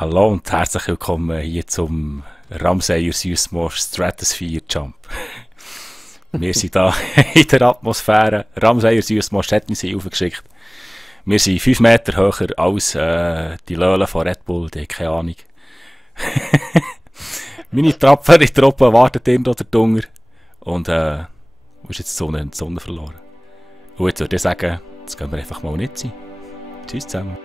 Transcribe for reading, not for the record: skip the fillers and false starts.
Hallo und herzlich willkommen hier zum Ramsayer Süßmoor Stratosphere Jump. Wir sind hier in der Atmosphäre. Ramsayer Süßmoor hat uns aufgeschickt. Wir sind 5 Meter höher als die Löhle von Red Bull, die haben keine Ahnung. Meine tapfere Truppe wartet irgendwo drunter und wo ist jetzt die Sonne verloren. Und jetzt würde ich sagen, jetzt gehen wir einfach mal nicht sein. Tschüss zusammen.